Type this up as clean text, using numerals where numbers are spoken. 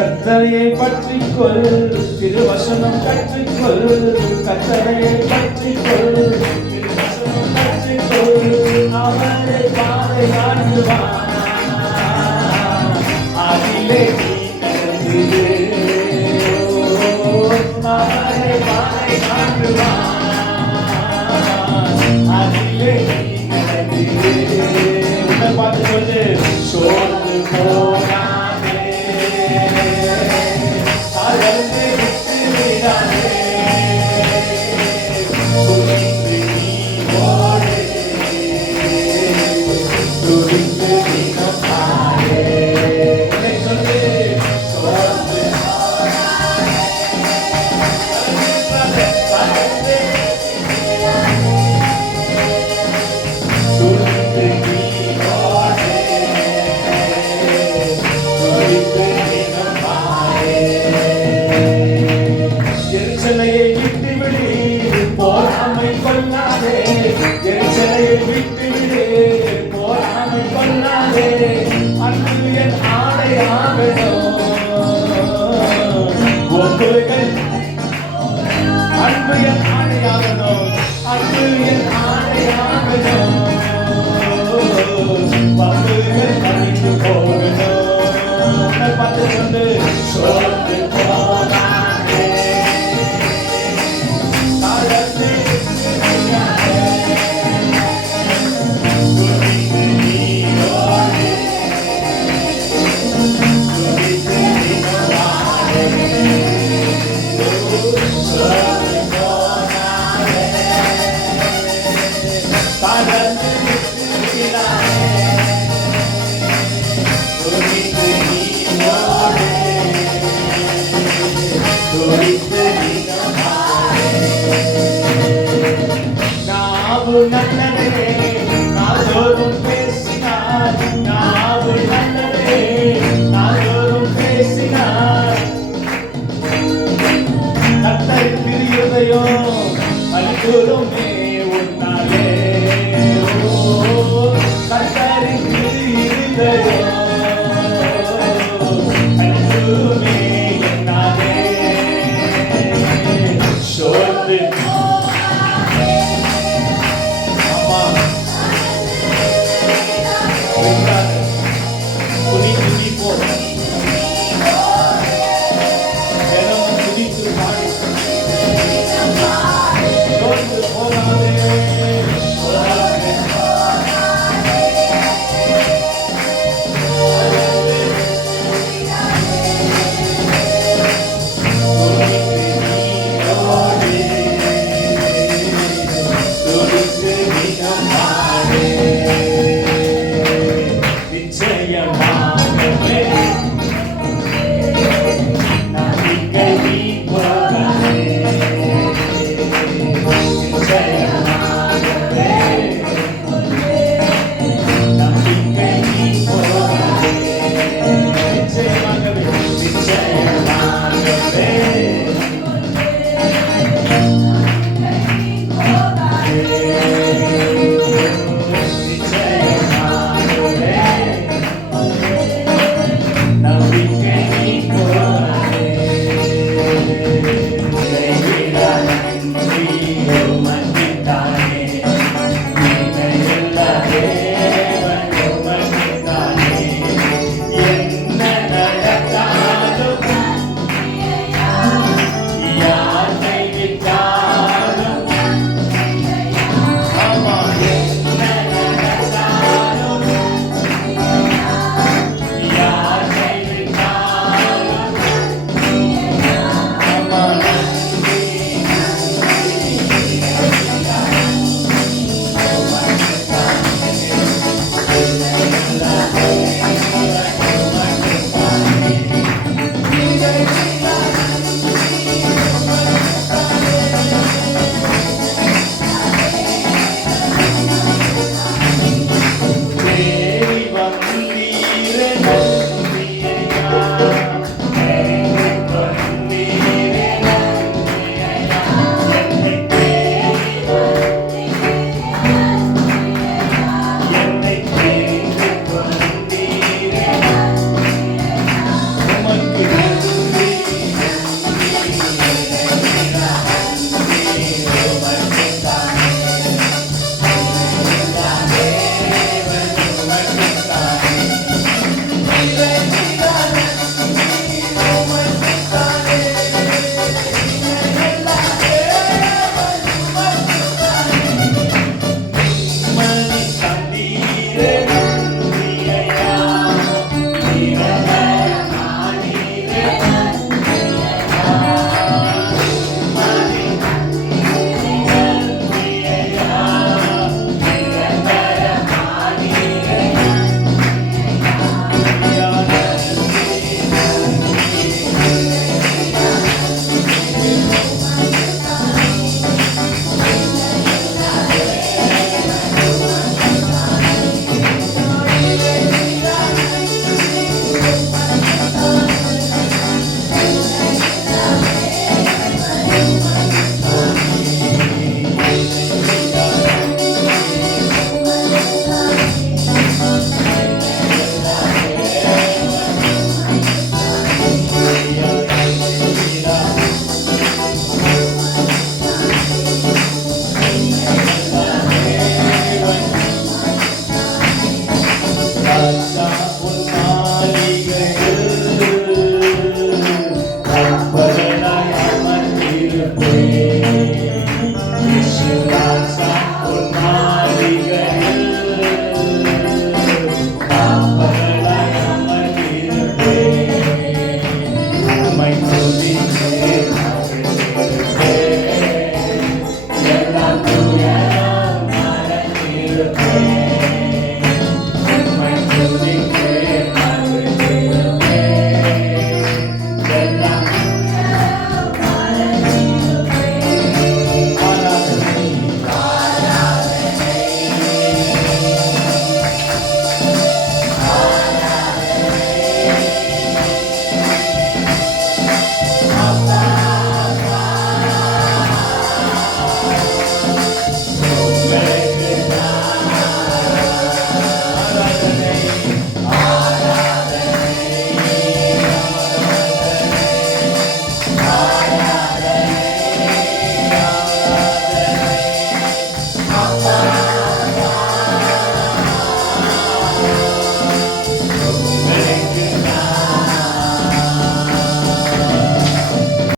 கர்த்தரையை பற்றிக்கொள், திருவசனம் கற்றிக்கொள், கர்த்தரையை பற்றிக்கொள், திருவசனம் கற்றிக்கொள், அவரை பாதை காட்டுவான், அதிலே நீ நடந்திடு, அவரை பாதை காட்டுவான், அதிலே நீ நடந்திடு. உன்னை பார்த்து சொல்லு, சோர்ந்து போகாதே, தளர்ந்து விட்டுவிடாதே, துணிந்து நீ ஓடு, துணிந்து தினம் பாரு. உன்னை சொல்லு, சோர்ந்து போகாதே, தளர்ந்து துணிந்து நீ ஓடு, துணிந்து தினம் பாரு. எரிச்சலையை விட்டுவிடு, போராமை கொள்ளாதே, எரிச்சலையை விட்டுவிடு, போராமை கொள்ளாதே, அன்பு என் ஆடையாகணும், ஒப்புகள் அன்பு என் ஆடையாகணும், அன்பு என் ஆடையாகணும், பங்குகள் அழிந்து போகணும். உன்னை பார்த்து சொல்லு, சோர்ந்து போகாதே, தளர்ந்து விடாதே, துணிந்து நீ ஓடு, துணிந்து தினம் வாழு. சோர்ந்து போகாதே, தளர்ந்து விடாதே, துணிந்து நீ ஓடு, துணிந்து தினம் வாழு. நாவு நல்லதே, நாள்தோறும் பேசினார், நாவு நல்லதே, நாள்தோறும் பேசினார், கர்த்தருக்கு இருதயம் அல்குறுமே,